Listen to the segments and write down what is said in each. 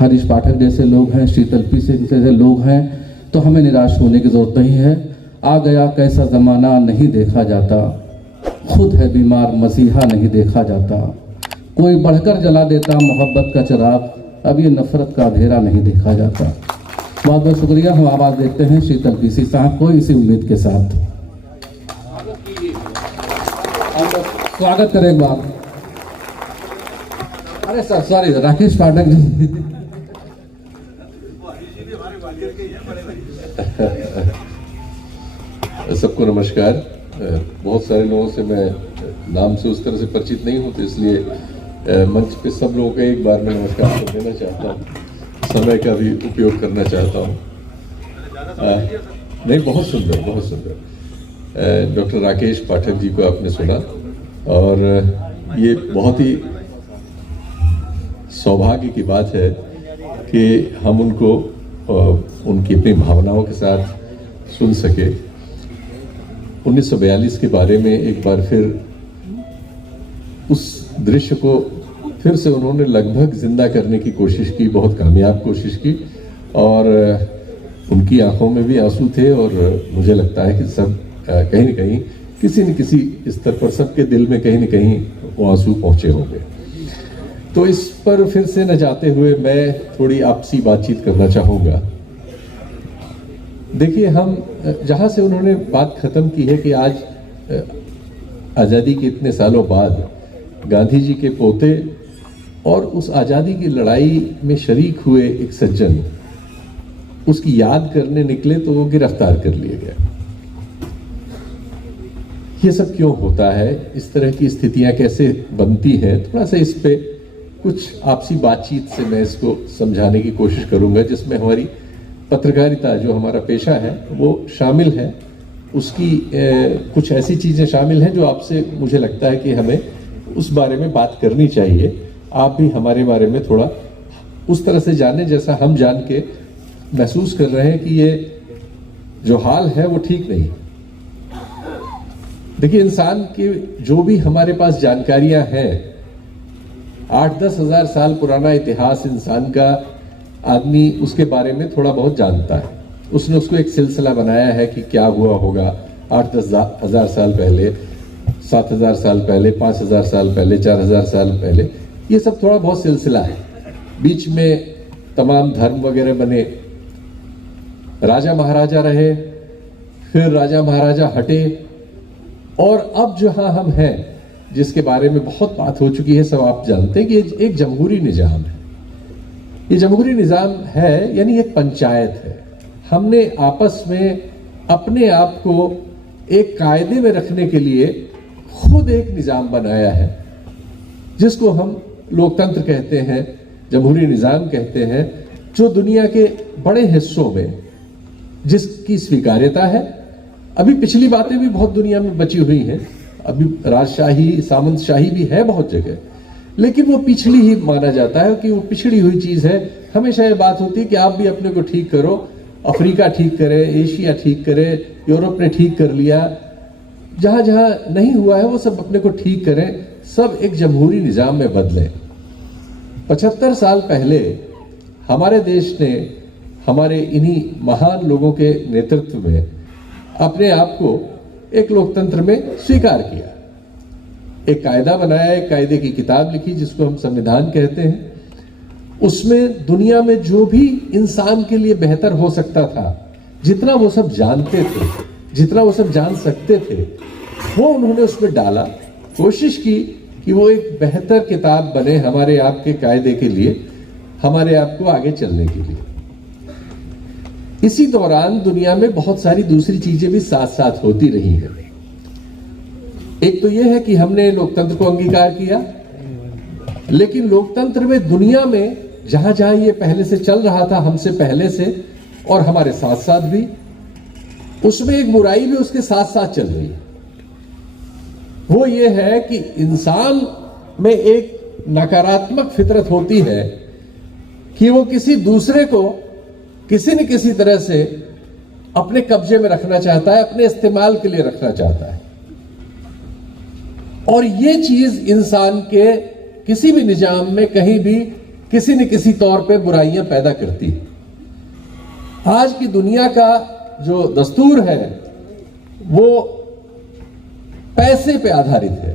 हरीश पाठक जैसे लोग हैं, शीतल पी सिंह जैसे लोग हैं, तो हमें निराश होने की ज़रूरत नहीं है। आ गया कैसा ज़माना नहीं देखा जाता, खुद है बीमार मसीहा नहीं देखा जाता, कोई बढ़कर जला देता मोहब्बत का चिराग, अब ये नफ़रत का अंधेरा नहीं देखा जाता। बहुत बहुत शुक्रिया। हम आवाज़ देते हैं शीतल पीसी साहब को इसी उम्मीद के साथ। स्वागत करें एक बार। अरे सर सॉरी राकेश पाठक जी। सबको नमस्कार। बहुत सारे लोगों से मैं नाम से उस तरह से परिचित नहीं हूँ, तो इसलिए मंच पे सब लोगों का एक बार में नमस्कार कर देना चाहता हूँ, समय का भी उपयोग करना चाहता हूँ। नहीं, बहुत सुंदर, बहुत सुंदर। डॉक्टर राकेश पाठक जी को आपने सुना, और ये बहुत ही सौभाग्य की बात है कि हम उनको उनकी अपनी भावनाओं के साथ सुन सके। 1942 के बारे में एक बार फिर उस दृश्य को फिर से उन्होंने लगभग जिंदा करने की कोशिश की, बहुत कामयाब कोशिश की, और उनकी आंखों में भी आंसू थे, और मुझे लगता है कि सब कहीं न कहीं किसी न किसी स्तर पर सबके दिल में कहीं न कहीं वो आंसू पहुंचे होंगे। तो इस पर फिर से न जाते हुए मैं थोड़ी आपसी बातचीत करना चाहूँगा। देखिए, हम जहाँ से उन्होंने बात ख़त्म की है कि आज आज़ादी के इतने सालों बाद गांधी जी के पोते और उस आज़ादी की लड़ाई में शरीक हुए एक सज्जन उसकी याद करने निकले तो वो गिरफ्तार कर लिए गए। ये सब क्यों होता है, इस तरह की स्थितियां कैसे बनती हैं, थोड़ा सा इस पे कुछ आपसी बातचीत से मैं इसको समझाने की कोशिश करूंगा, जिसमें हमारी पत्रकारिता जो हमारा पेशा है वो शामिल है। उसकी कुछ ऐसी चीज़ें शामिल हैं जो आपसे मुझे लगता है कि हमें उस बारे में बात करनी चाहिए। आप भी हमारे बारे में थोड़ा उस तरह से जाने जैसा हम जान के महसूस कर रहे हैं कि ये जो हाल है वो ठीक नहीं। देखिए, इंसान की जो भी हमारे पास जानकारियां हैं, 8-10 हज़ार साल पुराना इतिहास इंसान का, आदमी उसके बारे में थोड़ा बहुत जानता है। उसने उसको एक सिलसिला बनाया है कि क्या हुआ होगा 8-10 हज़ार साल पहले, 7,000 साल पहले, 5,000 साल पहले, 4,000 साल पहले। ये सब थोड़ा बहुत सिलसिला है। बीच में तमाम धर्म वगैरह बने, राजा महाराजा रहे, फिर राजा महाराजा हटे, और अब जहां हम हैं, जिसके बारे में बहुत बात हो चुकी है, सब आप जानते हैं कि एक जमहूरी निज़ाम है। ये जमहूरी निज़ाम है यानी एक पंचायत है। हमने आपस में अपने आप को एक कायदे में रखने के लिए खुद एक निज़ाम बनाया है, जिसको हम लोकतंत्र कहते हैं, जमहूरी निज़ाम कहते हैं, जो दुनिया के बड़े हिस्सों में जिसकी स्वीकार्यता है। अभी पिछली बातें भी बहुत दुनिया में बची हुई हैं, अभी राजशाही, सामंतशाही भी है बहुत जगह, लेकिन वो पिछली ही माना जाता है कि वो पिछड़ी हुई चीज़ है। हमेशा ये बात होती है कि आप भी अपने को ठीक करो, अफ्रीका ठीक करे, एशिया ठीक करे, यूरोप ने ठीक कर लिया, जहाँ जहाँ नहीं हुआ है वो सब अपने को ठीक करें, सब एक जमहूरी निज़ाम में बदलें। 75 साल पहले हमारे देश ने हमारे इन्हीं महान लोगों के नेतृत्व में अपने आप को एक लोकतंत्र में स्वीकार किया, एक कायदा बनाया, एक कायदे की किताब लिखी जिसको हम संविधान कहते हैं। उसमें दुनिया में जो भी इंसान के लिए बेहतर हो सकता था, जितना वो सब जानते थे, जितना वो सब जान सकते थे, वो उन्होंने उसमें डाला। कोशिश की कि वो एक बेहतर किताब बने हमारे आपके कायदे के लिए, हमारे आप को आगे चलने के लिए। इसी दौरान दुनिया में बहुत सारी दूसरी चीजें भी साथ साथ होती रही हैं। एक तो यह है कि हमने लोकतंत्र को अंगीकार किया, लेकिन लोकतंत्र में दुनिया में जहां जहां ये पहले से चल रहा था, हमसे पहले से और हमारे साथ साथ भी, उसमें एक बुराई भी उसके साथ साथ चल रही है। वो ये है कि इंसान में एक नकारात्मक फितरत होती है कि वो किसी दूसरे को किसी न किसी तरह से अपने कब्जे में रखना चाहता है, अपने इस्तेमाल के लिए रखना चाहता है। और ये चीज इंसान के किसी भी निजाम में कहीं भी किसी न किसी तौर पे बुराइयां पैदा करती है। आज की दुनिया का जो दस्तूर है वो पैसे पे आधारित है,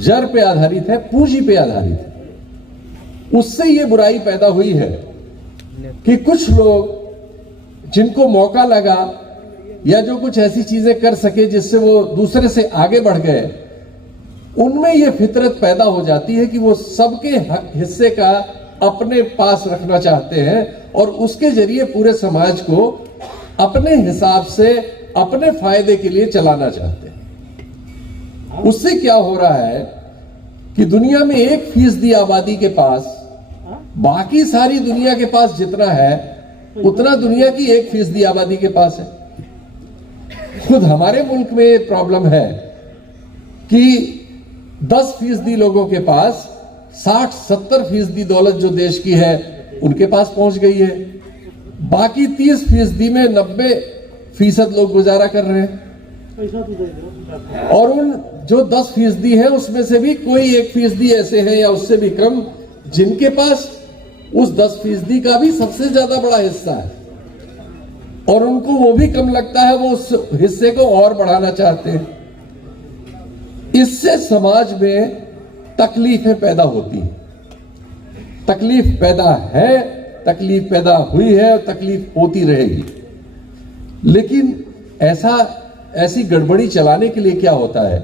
जर पे आधारित है, पूंजी पे आधारित है। उससे ये बुराई पैदा हुई है कि कुछ लोग जिनको मौका लगा या जो कुछ ऐसी चीजें कर सके जिससे वो दूसरे से आगे बढ़ गए, उनमें यह फितरत पैदा हो जाती है कि वो सबके हिस्से का अपने पास रखना चाहते हैं और उसके जरिए पूरे समाज को अपने हिसाब से अपने फायदे के लिए चलाना चाहते हैं। उससे क्या हो रहा है कि दुनिया में 1% आबादी के पास, बाकी सारी दुनिया के पास जितना है उतना दुनिया की 1% आबादी के पास है। खुद हमारे मुल्क में प्रॉब्लम है कि 10% लोगों के पास 60-70% दौलत जो देश की है उनके पास पहुंच गई है। बाकी 30% में 90% लोग गुजारा कर रहे हैं और उन जो 10% है उसमें से भी कोई 1% ऐसे हैं या उससे भी कम जिनके पास उस 10% का भी सबसे ज्यादा बड़ा हिस्सा है और उनको वो भी कम लगता है, वो उस हिस्से को और बढ़ाना चाहते हैं। इससे समाज में तकलीफें पैदा होती हैं। तकलीफ पैदा है, तकलीफ पैदा हुई है और तकलीफ होती रहेगी। लेकिन ऐसी गड़बड़ी चलाने के लिए क्या होता है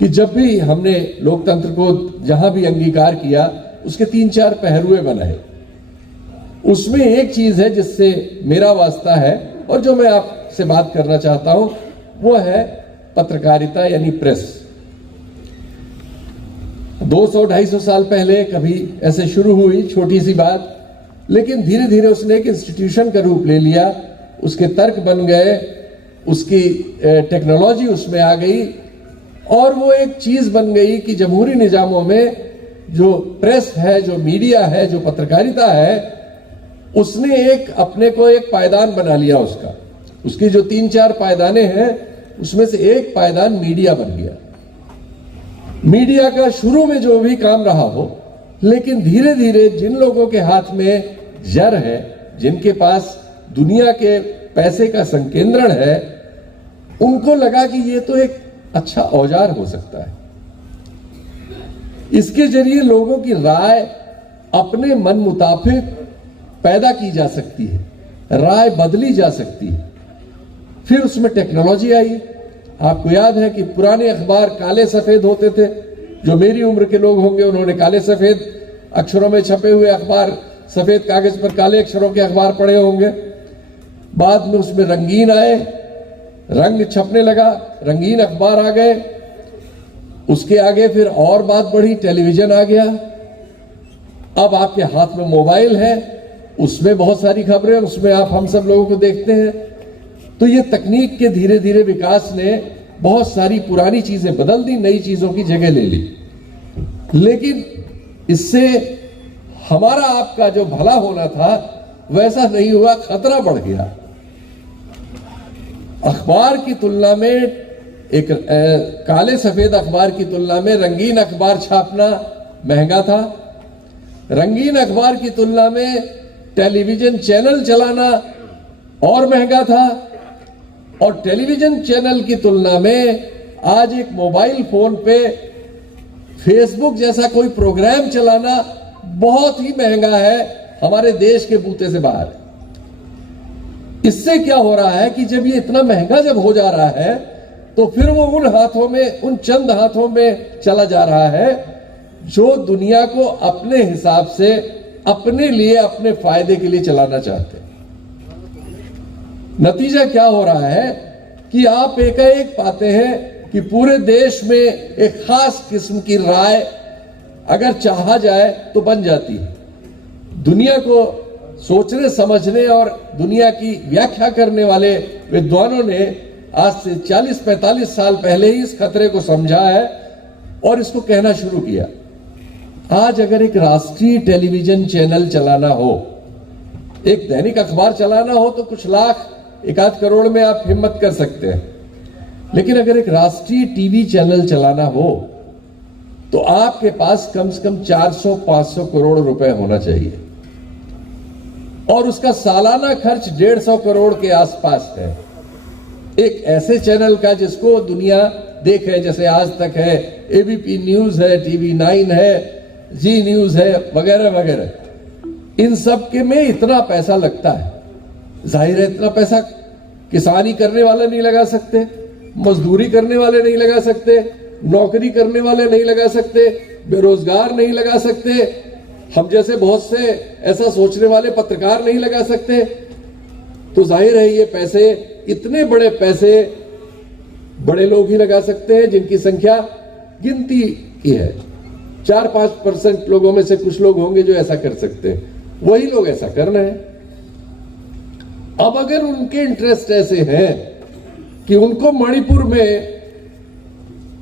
कि जब भी हमने लोकतंत्र को जहां भी अंगीकार किया उसके 3-4 पहलुए बनाए। उसमें एक चीज है जिससे मेरा वास्ता है और जो मैं आपसे बात करना चाहता हूं वो है पत्रकारिता यानी प्रेस। 200-250 साल पहले कभी ऐसे शुरू हुई छोटी सी बात, लेकिन धीरे धीरे उसने एक इंस्टीट्यूशन का रूप ले लिया। उसके तर्क बन गए, उसकी टेक्नोलॉजी उसमें आ गई और वो एक चीज बन गई कि जमहूरी निजामों में जो प्रेस है, जो मीडिया है, जो पत्रकारिता है, उसने अपने को एक पायदान बना लिया। उसकी जो 3-4 पायदाने हैं उसमें से एक पायदान मीडिया बन गया। मीडिया का शुरू में जो भी काम रहा हो, लेकिन धीरे धीरे जिन लोगों के हाथ में जर है, जिनके पास दुनिया के पैसे का संकेंद्रण है, उनको लगा कि ये तो एक अच्छा औजार हो सकता है। इसके जरिए लोगों की राय अपने मन मुताबिक पैदा की जा सकती है, राय बदली जा सकती है। फिर उसमें टेक्नोलॉजी आई। आपको याद है कि पुराने अखबार काले सफेद होते थे। जो मेरी उम्र के लोग होंगे उन्होंने काले सफेद अक्षरों में छपे हुए अखबार, सफेद कागज पर काले अक्षरों के अखबार पढ़े होंगे। बाद में उसमें रंगीन आए, रंग छपने लगा, रंगीन अखबार आ गए। उसके आगे फिर और बात बढ़ी, टेलीविजन आ गया। अब आपके हाथ में मोबाइल है, उसमें बहुत सारी खबरें, उसमें आप हम सब लोगों को देखते हैं। तो ये तकनीक के धीरे धीरे विकास ने बहुत सारी पुरानी चीजें बदल दी, नई चीजों की जगह ले ली। लेकिन इससे हमारा आपका जो भला होना था वैसा नहीं हुआ, खतरा बढ़ गया। अखबार की तुलना में काले सफेद अखबार की तुलना में रंगीन अखबार छापना महंगा था। रंगीन अखबार की तुलना में टेलीविजन चैनल चलाना और महंगा था और टेलीविजन चैनल की तुलना में आज एक मोबाइल फोन पे फेसबुक जैसा कोई प्रोग्राम चलाना बहुत ही महंगा है, हमारे देश के बूते से बाहर। इससे क्या हो रहा है कि जब ये इतना महंगा जब हो जा रहा है तो फिर वो उन चंद हाथों में चला जा रहा है जो दुनिया को अपने हिसाब से, अपने लिए, अपने फायदे के लिए चलाना चाहते हैं। नतीजा क्या हो रहा है कि आप एकाएक पाते हैं कि पूरे देश में एक खास किस्म की राय अगर चाहा जाए तो बन जाती है। दुनिया को सोचने समझने और दुनिया की व्याख्या करने वाले विद्वानों ने आज से 40-45 साल पहले ही इस खतरे को समझा है और इसको कहना शुरू किया। आज अगर एक राष्ट्रीय टेलीविजन चैनल चलाना हो, एक दैनिक अखबार चलाना हो तो कुछ लाख, 1-8 करोड़ में आप हिम्मत कर सकते हैं। लेकिन अगर एक राष्ट्रीय टीवी चैनल चलाना हो तो आपके पास कम से कम 400-500 करोड़ रुपए होना चाहिए और उसका सालाना खर्च 150 करोड़ के आसपास है। एक ऐसे चैनल का जिसको दुनिया देखे, जैसे आज तक है, एबीपी न्यूज है, टीवी 9 है, जी न्यूज है, वगैरह वगैरह, इन सब के में इतना पैसा लगता है। जाहिर है इतना पैसा किसानी करने वाले नहीं लगा सकते, मजदूरी करने वाले नहीं लगा सकते, नौकरी करने वाले नहीं लगा सकते, बेरोजगार नहीं लगा सकते, हम जैसे बहुत से ऐसा सोचने वाले पत्रकार नहीं लगा सकते। तो जाहिर है ये पैसे, इतने बड़े पैसे बड़े लोग ही लगा सकते हैं जिनकी संख्या गिनती की है। 4-5% लोगों में से कुछ लोग होंगे जो ऐसा कर सकते हैं, वही लोग ऐसा कर रहे हैं। अब अगर उनके इंटरेस्ट ऐसे हैं कि उनको मणिपुर में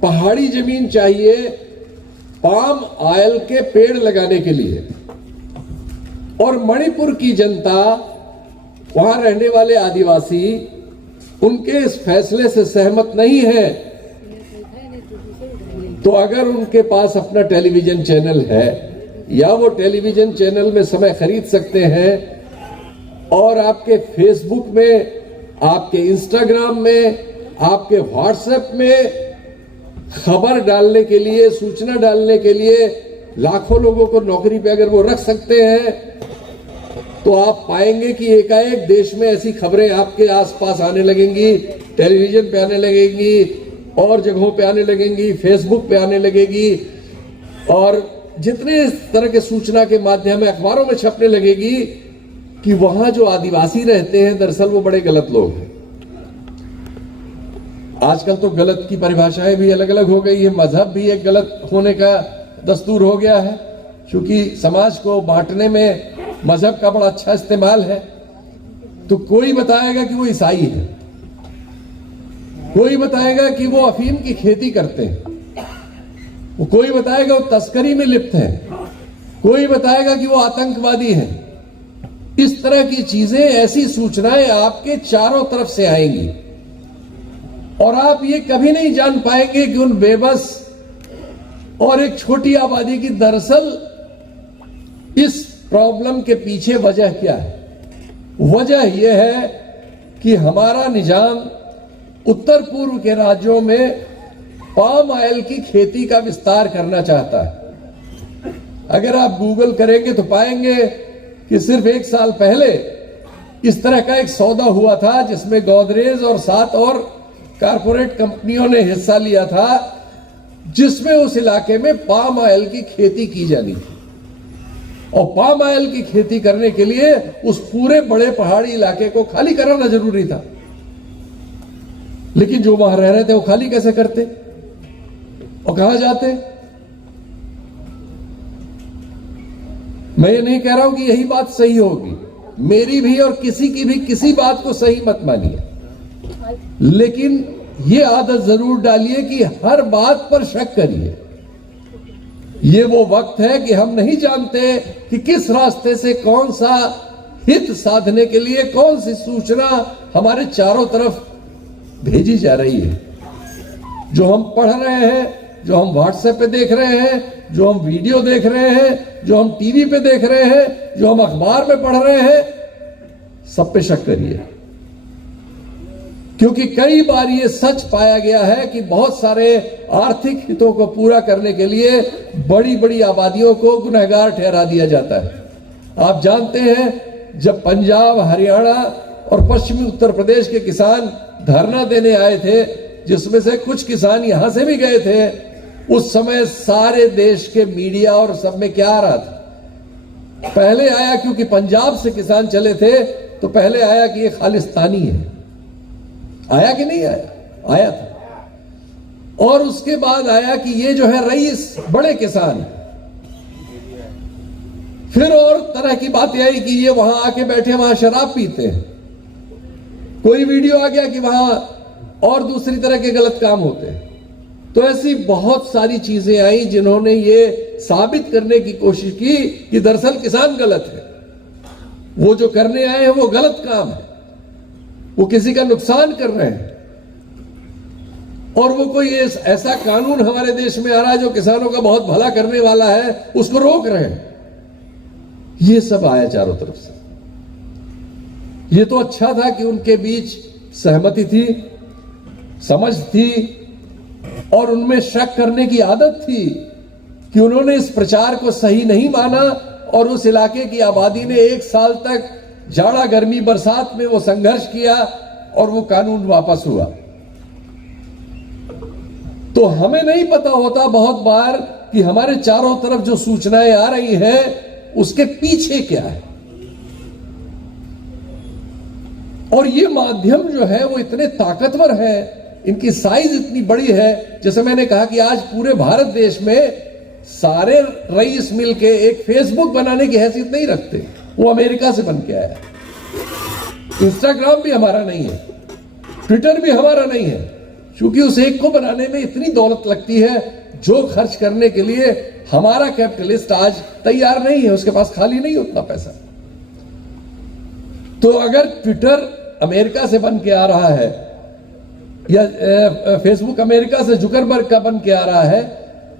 पहाड़ी जमीन चाहिए पाम ऑयल के पेड़ लगाने के लिए, और मणिपुर की जनता, वहां रहने वाले आदिवासी उनके इस फैसले से सहमत नहीं है, तो अगर उनके पास अपना टेलीविजन चैनल है या वो टेलीविजन चैनल में समय खरीद सकते हैं और आपके फेसबुक में, आपके इंस्टाग्राम में, आपके व्हाट्सएप में खबर डालने के लिए, सूचना डालने के लिए लाखों लोगों को नौकरी पे अगर वो रख सकते हैं, तो आप पाएंगे कि एकाएक देश में ऐसी खबरें आपके आसपास आने लगेंगी, टेलीविजन पे आने लगेंगी और जगहों पे आने लगेंगी, फेसबुक पे आने लगेगी, और जितने इस तरह के सूचना के माध्यम में अखबारों में छपने लगेगी कि वहां जो आदिवासी रहते हैं दरअसल वो बड़े गलत लोग हैं। आजकल तो गलत की परिभाषाएं भी अलग अलग हो गई है, मजहब भी एक गलत होने का दस्तूर हो गया है, क्योंकि समाज को बांटने में मजहब का बड़ा अच्छा इस्तेमाल है। तो कोई बताएगा कि वो ईसाई है, कोई बताएगा कि वो अफीम की खेती करते हैं, वो कोई बताएगा वो तस्करी में लिप्त है, कोई बताएगा कि वो आतंकवादी है। इस तरह की चीजें, ऐसी सूचनाएं आपके चारों तरफ से आएंगी और आप ये कभी नहीं जान पाएंगे कि उन बेबस और एक छोटी आबादी की दरअसल इस प्रॉब्लम के पीछे वजह क्या है। वजह यह है कि हमारा निजाम उत्तर पूर्व के राज्यों में पाम ऑयल की खेती का विस्तार करना चाहता है। अगर आप गूगल करेंगे तो पाएंगे कि सिर्फ 1 साल पहले इस तरह का एक सौदा हुआ था जिसमें गोदरेज और 7 और कारपोरेट कंपनियों ने हिस्सा लिया था, जिसमें उस इलाके में पाम ऑयल की खेती की जानी थी। और पाम ऑयल की खेती करने के लिए उस पूरे बड़े पहाड़ी इलाके को खाली कराना जरूरी था, लेकिन जो वहां रह रहे थे वो खाली कैसे करते और कहां जाते। मैं ये नहीं कह रहा हूं कि यही बात सही होगी, मेरी भी और किसी की भी किसी बात को सही मत मानिए, लेकिन ये आदत जरूर डालिए कि हर बात पर शक करिए। ये वो वक्त है कि हम नहीं जानते कि किस रास्ते से कौन सा हित साधने के लिए कौन सी सूचना हमारे चारों तरफ भेजी जा रही है। जो हम पढ़ रहे हैं, जो हम व्हाट्सएप पे देख रहे हैं, जो हम वीडियो देख रहे हैं, जो हम टीवी पे देख रहे हैं, जो हम अखबार में पढ़ रहे हैं, सब पे शक करिए, क्योंकि कई बार ये सच पाया गया है कि बहुत सारे आर्थिक हितों को पूरा करने के लिए बड़ी बड़ी आबादियों को गुनहगार ठहरा दिया जाता है। आप जानते हैं, जब पंजाब, हरियाणा और पश्चिमी उत्तर प्रदेश के किसान धरना देने आए थे, जिसमें से कुछ किसान यहां से भी गए थे, उस समय सारे देश के मीडिया और सब में क्या आ रहा था, पहले आया, क्योंकि पंजाब से किसान चले थे, तो पहले आया कि ये खालिस्तानी है। आया कि नहीं आया? आया था। और उसके बाद आया कि ये जो है रईस, बड़े किसान है। फिर और तरह की बातें आई कि ये वहां आके बैठे वहां शराब पीते हैं। कोई वीडियो आ गया कि वहां और दूसरी तरह के गलत काम होते हैं। तो ऐसी बहुत सारी चीजें आई जिन्होंने ये साबित करने की कोशिश की कि दरअसल किसान गलत है, वो जो करने आए हैं वो गलत काम है, वो किसी का नुकसान कर रहे हैं। और वो कोई ऐसा कानून हमारे देश में आ रहा है जो किसानों का बहुत भला करने वाला है, उसको रोक रहे हैं। ये सब आया चारों तरफ से। ये तो अच्छा था कि उनके बीच सहमति थी, समझ थी, और उनमें शक करने की आदत थी कि उन्होंने इस प्रचार को सही नहीं माना और उस इलाके की आबादी ने 1 साल तक जाड़ा गर्मी बरसात में वो संघर्ष किया और वो कानून वापस हुआ। तो हमें नहीं पता होता बहुत बार कि हमारे चारों तरफ जो सूचनाएं आ रही हैं उसके पीछे क्या है। और ये माध्यम जो है वो इतने ताकतवर है, इनकी साइज इतनी बड़ी है। जैसे मैंने कहा कि आज पूरे भारत देश में सारे रईस मिलके एक फेसबुक बनाने की हैसियत नहीं रखते, वो अमेरिका से बन के आया। इंस्टाग्राम भी हमारा नहीं है, ट्विटर भी हमारा नहीं है, क्योंकि उस एक को बनाने में इतनी दौलत लगती है जो खर्च करने के लिए हमारा कैपिटलिस्ट आज तैयार नहीं है, उसके पास खाली नहीं उतना पैसा। तो अगर ट्विटर अमेरिका से बन के आ रहा है या फेसबुक अमेरिका से जुकरबर्ग का बन के आ रहा है,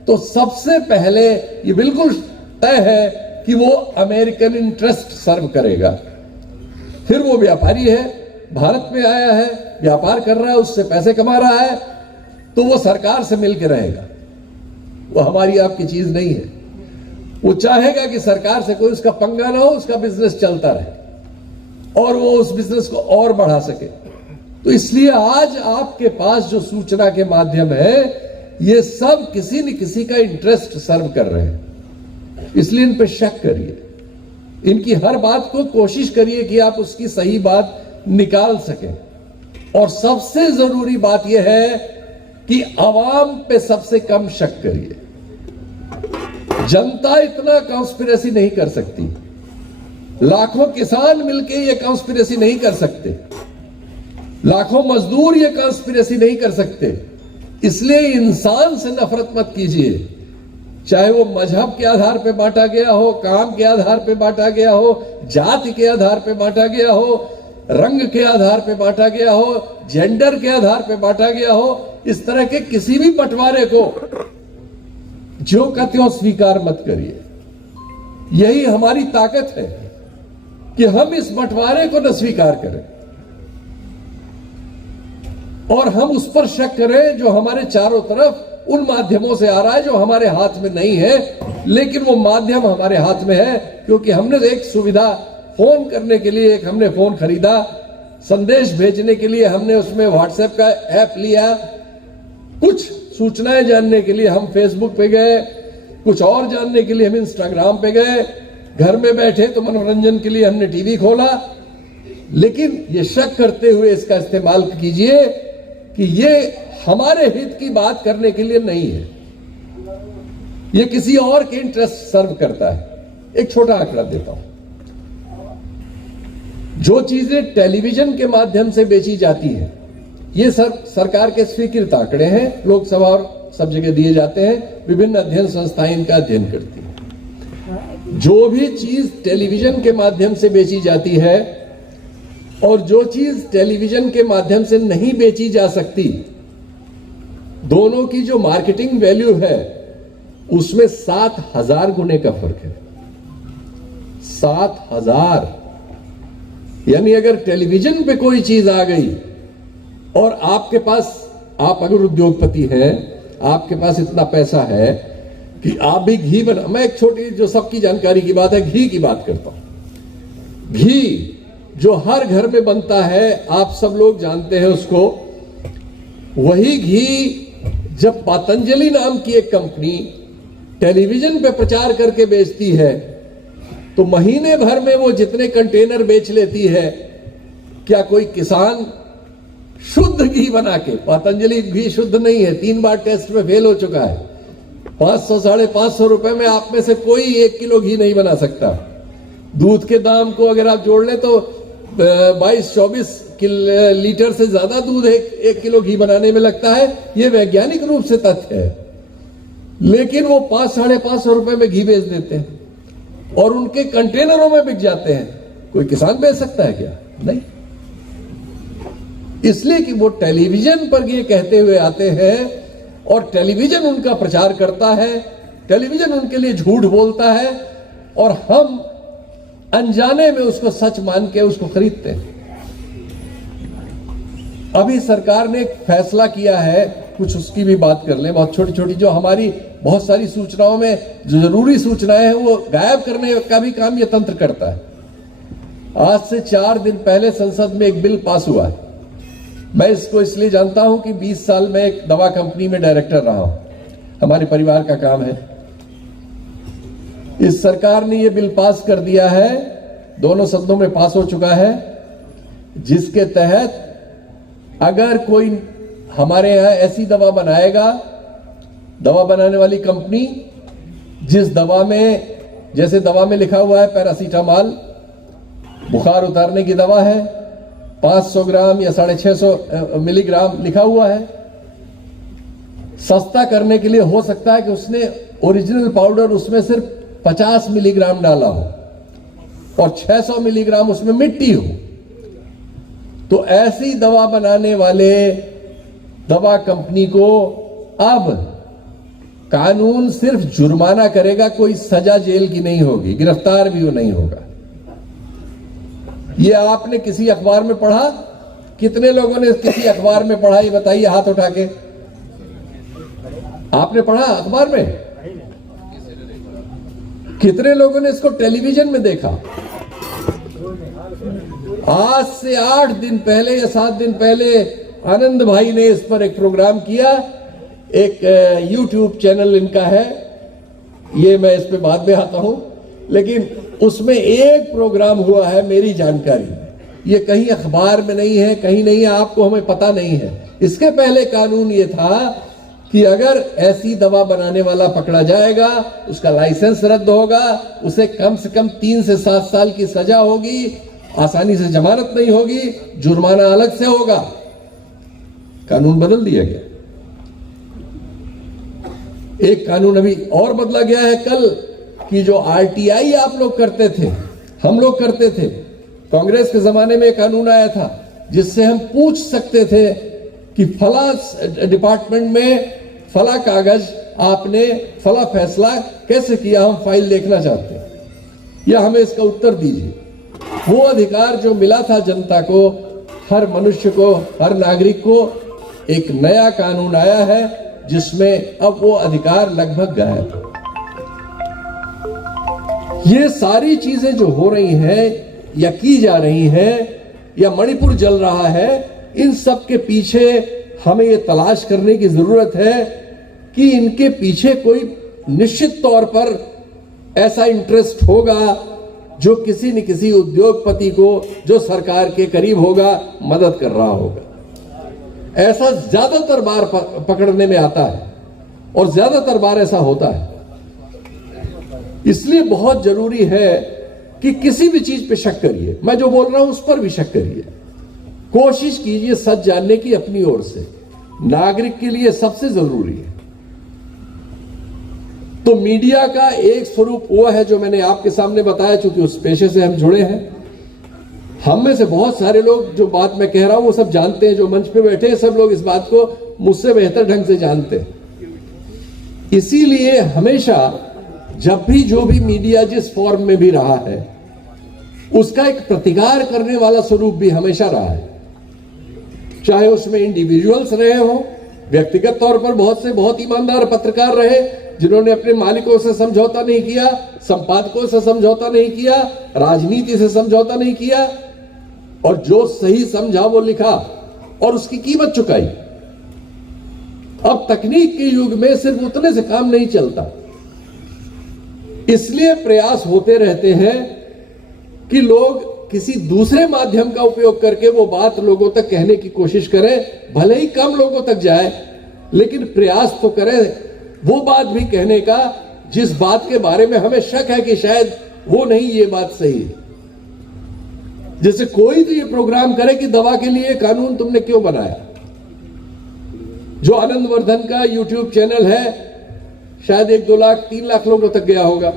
तो सबसे पहले ये बिल्कुल तय है कि वो अमेरिकन इंटरेस्ट सर्व करेगा। फिर वो व्यापारी है, भारत में आया है, व्यापार कर रहा है, उससे पैसे कमा रहा है, तो वो सरकार से मिलकर रहेगा। वो हमारी आपकी चीज नहीं है। वो चाहेगा कि सरकार से कोई उसका पंगा ना हो, उसका बिजनेस चलता रहे और वो उस बिजनेस को और बढ़ा सके। तो इसलिए आज आपके पास जो सूचना के माध्यम है, ये सब किसी न किसी का इंटरेस्ट सर्व कर रहे हैं। इसलिए इन पे शक करिए, इनकी हर बात को कोशिश करिए कि आप उसकी सही बात निकाल सकें। और सबसे जरूरी बात यह है कि आवाम पे सबसे कम शक करिए। जनता इतना कॉन्स्पिरेसी नहीं कर सकती, लाखों किसान मिलके ये कॉन्स्पिरेसी नहीं कर सकते, लाखों मजदूर ये कॉन्स्पिरेसी नहीं कर सकते। इसलिए इंसान से नफरत मत कीजिए, चाहे वो मजहब के आधार पे बांटा गया हो, काम के आधार पे बांटा गया हो, जाति के आधार पे बांटा गया हो, रंग के आधार पे बांटा गया हो, जेंडर के आधार पे बांटा गया हो। इस तरह के किसी भी बंटवारे को जो का त्यों स्वीकार मत करिए। यही हमारी ताकत है कि हम इस बंटवारे को न स्वीकार करें और हम उस पर शक करें जो हमारे चारों तरफ उन माध्यमों से आ रहा है जो हमारे हाथ में नहीं है, लेकिन वो माध्यम हमारे हाथ में है क्योंकि हमने एक सुविधा फोन करने के लिए एक हमने फोन खरीदा, संदेश भेजने के लिए हमने उसमें व्हाट्सएप का ऐप लिया, कुछ सूचनाएं जानने के लिए हम फेसबुक पे गए, कुछ और जानने के लिए हम इंस्टाग्राम पे गए, घर में बैठे तो मनोरंजन के लिए हमने टीवी खोला। लेकिन ये शक करते हुए इसका इस्तेमाल कीजिए कि ये हमारे हित की बात करने के लिए नहीं है, ये किसी और के इंटरेस्ट सर्व करता है। एक छोटा आंकड़ा देता हूं, जो चीजें टेलीविजन के माध्यम से बेची जाती हैं, ये सरकार के स्वीकृत आंकड़े हैं, लोकसभा और सब जगह दिए जाते हैं, विभिन्न अध्ययन संस्थाएं इनका अध्ययन करती हैं। जो भी चीज टेलीविजन के माध्यम से बेची जाती है और जो चीज टेलीविजन के माध्यम से नहीं बेची जा सकती, दोनों की जो मार्केटिंग वैल्यू है उसमें 7000 गुने का फर्क है। 7000। यानी अगर टेलीविजन पे कोई चीज आ गई और आपके पास, आप अगर उद्योगपति हैं, आपके पास इतना पैसा है कि आप भी घी बना, मैं एक छोटी जो सबकी जानकारी की बात है, घी की बात करता हूं। घी जो हर घर में बनता है, आप सब लोग जानते हैं उसको। वही घी जब पतंजलि नाम की एक कंपनी टेलीविजन पे प्रचार करके बेचती है तो महीने भर में वो जितने कंटेनर बेच लेती है, क्या कोई किसान शुद्ध घी बना के, पतंजलि घी शुद्ध नहीं है, 3 बार टेस्ट में फेल हो चुका है, 500 550 रुपए में आप में से कोई 1 किलो घी नहीं बना सकता। दूध के दाम को अगर आप जोड़ लें तो 22-24 लीटर से ज्यादा दूध एक किलो घी बनाने में लगता है। यह वैज्ञानिक रूप से तथ्य है। लेकिन वो 500-550 रुपए में घी बेच देते हैं और उनके कंटेनरों में बिक जाते हैं। कोई किसान बेच सकता है क्या? नहीं। इसलिए कि वो टेलीविजन पर ये कहते हुए आते हैं और टेलीविजन उनका प्रचार करता है, टेलीविजन उनके लिए झूठ बोलता है और हम अनजाने में उसको सच मान के उसको खरीदते हैं। अभी सरकार ने एक फैसला किया है, कुछ उसकी भी बात कर लें, बहुत छोटी छोटी, जो हमारी बहुत सारी सूचनाओं में जो जरूरी सूचनाएं हैं वो गायब करने का भी काम ये तंत्र करता है। आज से 4 दिन पहले संसद में एक बिल पास हुआ है। मैं इसको इसलिए जानता हूं कि 20 साल में एक दवा कंपनी में डायरेक्टर रहा हूं, हमारे परिवार का काम है। इस सरकार ने यह बिल पास कर दिया है, दोनों सदनों में पास हो चुका है, जिसके तहत अगर कोई हमारे यहां ऐसी दवा बनाएगा, दवा बनाने वाली कंपनी जिस दवा में, जैसे दवा में लिखा हुआ है पैरासीटामॉल बुखार उतारने की दवा है, 500 ग्राम या 650 मिलीग्राम लिखा हुआ है, सस्ता करने के लिए हो सकता है कि उसने ओरिजिनल पाउडर उसमें सिर्फ 50 मिलीग्राम डाला हो और 600 मिलीग्राम उसमें मिट्टी हो। तो ऐसी दवा बनाने वाले दवा कंपनी को अब कानून सिर्फ जुर्माना करेगा, कोई सजा जेल की नहीं होगी, गिरफ्तार भी वो नहीं होगा। ये आपने किसी अखबार में पढ़ा? कितने लोगों ने किसी अखबार में पढ़ा, ये बताइए हाथ उठा के। आपने पढ़ा अखबार में? कितने लोगों ने इसको टेलीविजन में देखा? आज से 8 दिन पहले या 7 दिन पहले आनंद भाई ने इस पर एक प्रोग्राम किया, एक YouTube चैनल इनका है, ये मैं इस पे बाद में आता हूं, लेकिन उसमें एक प्रोग्राम हुआ है मेरी जानकारी में, ये कहीं अखबार में नहीं है, कहीं नहीं है, आपको हमें पता नहीं है। इसके पहले कानून ये था कि अगर ऐसी दवा बनाने वाला पकड़ा जाएगा, उसका लाइसेंस रद्द होगा, उसे कम से कम 3 से 7 साल की सजा होगी, आसानी से जमानत नहीं होगी, जुर्माना अलग से होगा। कानून बदल दिया गया। एक कानून अभी और बदला गया है कल, कि जो आरटीआई आप लोग करते थे, हम लोग करते थे, कांग्रेस के जमाने में एक कानून आया था जिससे हम पूछ सकते थे कि फला डिपार्टमेंट में फला कागज आपने फला फैसला कैसे किया, हम फाइल देखना चाहते हैं, या हमें इसका उत्तर दीजिए। वो अधिकार जो मिला था जनता को, हर मनुष्य को, हर नागरिक को, एक नया कानून आया है जिसमें अब वो अधिकार लगभग गायब है। ये सारी चीजें जो हो रही हैं या की जा रही हैं, या मणिपुर जल रहा है, इन सब के पीछे हमें ये तलाश करने की जरूरत है कि इनके पीछे कोई निश्चित तौर पर ऐसा इंटरेस्ट होगा जो किसी न किसी उद्योगपति को, जो सरकार के करीब होगा, मदद कर रहा होगा। ऐसा ज्यादातर बार पकड़ने में आता है और ज्यादातर बार ऐसा होता है। इसलिए बहुत जरूरी है कि किसी भी चीज पे शक करिए, मैं जो बोल रहा हूं उस पर भी शक करिए, कोशिश कीजिए सच जानने की अपनी ओर से, नागरिक के लिए सबसे जरूरी है। तो मीडिया का एक स्वरूप वो है जो मैंने आपके सामने बताया, चूंकि उस पेशे से हम जुड़े हैं। हम में से बहुत सारे लोग, जो बात मैं कह रहा हूं वो सब जानते हैं, जो मंच पे बैठे हैं सब लोग इस बात को मुझसे बेहतर ढंग से जानते हैं। इसीलिए हमेशा जब भी जो भी मीडिया जिस फॉर्म में भी रहा है, उसका एक प्रतिकार करने वाला स्वरूप भी हमेशा रहा है। चाहे उसमें इंडिविजुअल्स रहे हो, व्यक्तिगत तौर पर बहुत से बहुत ईमानदार पत्रकार रहे जिन्होंने अपने मालिकों से समझौता नहीं किया, संपादकों से समझौता नहीं किया, राजनीति से समझौता नहीं किया, और जो सही समझा वो लिखा और उसकी कीमत चुकाई। अब तकनीक के युग में सिर्फ उतने से काम नहीं चलता, इसलिए प्रयास होते रहते हैं कि लोग किसी दूसरे माध्यम का उपयोग करके वो बात लोगों तक कहने की कोशिश करें, भले ही कम लोगों तक जाए, लेकिन प्रयास तो करें वो बात भी कहने का जिस बात के बारे में हमें शक है कि शायद वो नहीं, ये बात सही है। जैसे कोई तो ये प्रोग्राम करे कि दवा के लिए कानून तुमने क्यों बनाया। जो आनंद वर्धन का YouTube चैनल है, शायद 1-2 लाख 3 लाख लोगों तक गया होगा,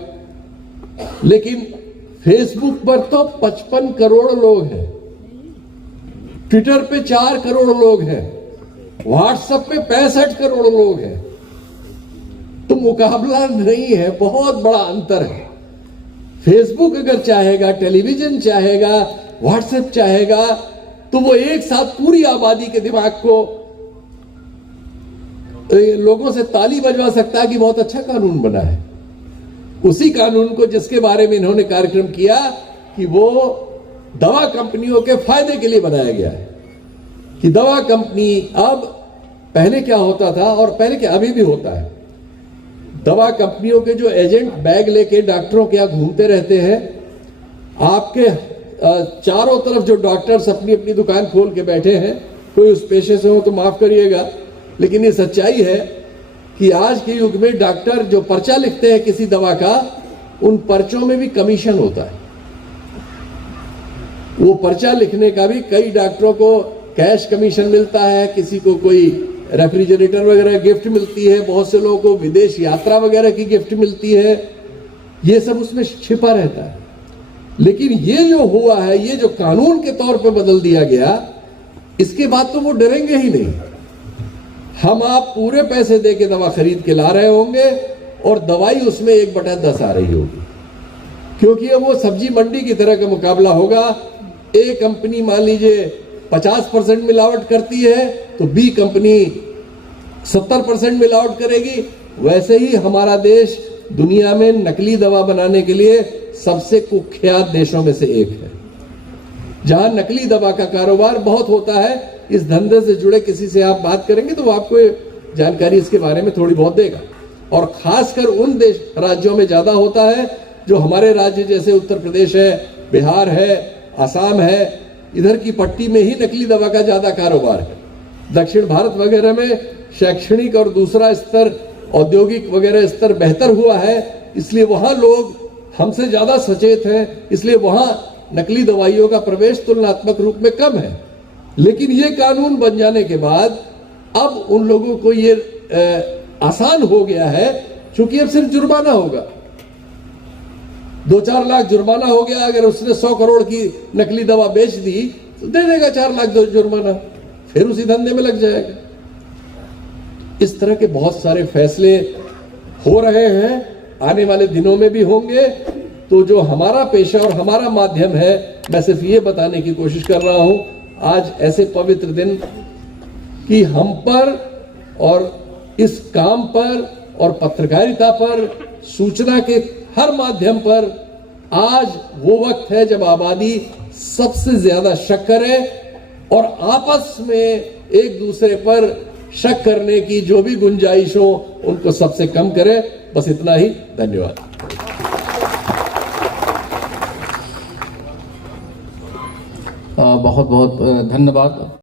लेकिन फेसबुक पर तो 55 करोड़ लोग हैं। ट्विटर पे 4 करोड़ लोग हैं, व्हाट्सएप पे 65 करोड़ लोग हैं। तो मुकाबला नहीं है, बहुत बड़ा अंतर है। फेसबुक अगर चाहेगा, टेलीविजन चाहेगा, व्हाट्सएप चाहेगा, तो वो एक साथ पूरी आबादी के दिमाग को लोगों से ताली बजवा सकता है कि बहुत अच्छा कानून बना है। उसी कानून को जिसके बारे में इन्होंने कार्यक्रम किया कि वो दवा कंपनियों के फायदे के लिए बनाया गया है, कि दवा कंपनी, अब पहले क्या होता था और पहले क्या अभी भी होता है, दवा कंपनियों के जो एजेंट बैग लेके डॉक्टरों के यहाँ घूमते रहते हैं, आपके चारों तरफ जो डॉक्टर्स अपनी अपनी दुकान खोल के बैठे हैं, कोई उस पेशे से हो तो माफ करिएगा, लेकिन ये सच्चाई है कि आज के युग में डॉक्टर जो पर्चा लिखते हैं किसी दवा का, उन पर्चों में भी कमीशन होता है। वो पर्चा लिखने का भी कई डॉक्टरों को कैश कमीशन मिलता है, किसी को कोई रेफ्रिजरेटर वगैरह गिफ्ट मिलती है, बहुत से लोगों को विदेश यात्रा वगैरह की गिफ्ट मिलती है। ये सब उसमें छिपा रहता है। लेकिन ये जो हुआ है, ये जो कानून के तौर पे बदल दिया गया, इसके बाद तो वो डरेंगे ही नहीं। हम आप पूरे पैसे दे के दवा खरीद के ला रहे होंगे और दवाई उसमें 1/10 आ रही होगी, क्योंकि अब वो सब्जी मंडी की तरह का मुकाबला होगा। ए कंपनी मान लीजिए 50% मिलावट करती है तो बी कंपनी 70% मिलावट करेगी। वैसे ही हमारा देश दुनिया में नकली दवा बनाने के लिए सबसे कुख्यात देशों में से एक है, जहां नकली दवा का कारोबार बहुत होता है। इस धंधे से जुड़े किसी से आप बात करेंगे तो वो आपको जानकारी इसके बारे में थोड़ी बहुत देगा, और खासकर उन देश राज्यों में ज्यादा होता है जो हमारे राज्य जैसे उत्तर प्रदेश है, बिहार है, आसाम है, इधर की पट्टी में ही नकली दवा का ज्यादा कारोबार है। दक्षिण भारत वगैरह में शैक्षणिक और दूसरा स्तर, औद्योगिक वगैरह स्तर बेहतर हुआ है, इसलिए वहां लोग हमसे ज्यादा सचेत हैं, इसलिए वहां नकली दवाइयों का प्रवेश तुलनात्मक रूप में कम है। लेकिन ये कानून बन जाने के बाद अब उन लोगों को ये आसान हो गया है, क्योंकि अब सिर्फ जुर्माना होगा। 2-4 लाख जुर्माना हो गया। अगर उसने 100 करोड़ की नकली दवा बेच दी तो दे देगा 4 लाख जुर्माना, फिर उसी धंधे में लग जाएगा। इस तरह के बहुत सारे फैसले हो रहे हैं, आने वाले दिनों में भी होंगे। तो जो हमारा पेशा और हमारा माध्यम है, मैं सिर्फ ये बताने की कोशिश कर रहा हूं आज ऐसे पवित्र दिन कि हम पर और इस काम पर और पत्रकारिता पर, सूचना के हर माध्यम पर आज वो वक्त है जब आबादी सबसे ज्यादा शक करे और आपस में एक दूसरे पर शक करने की जो भी गुंजाइश हो उनको सबसे कम करे। बस इतना ही। धन्यवाद। बहुत बहुत धन्यवाद।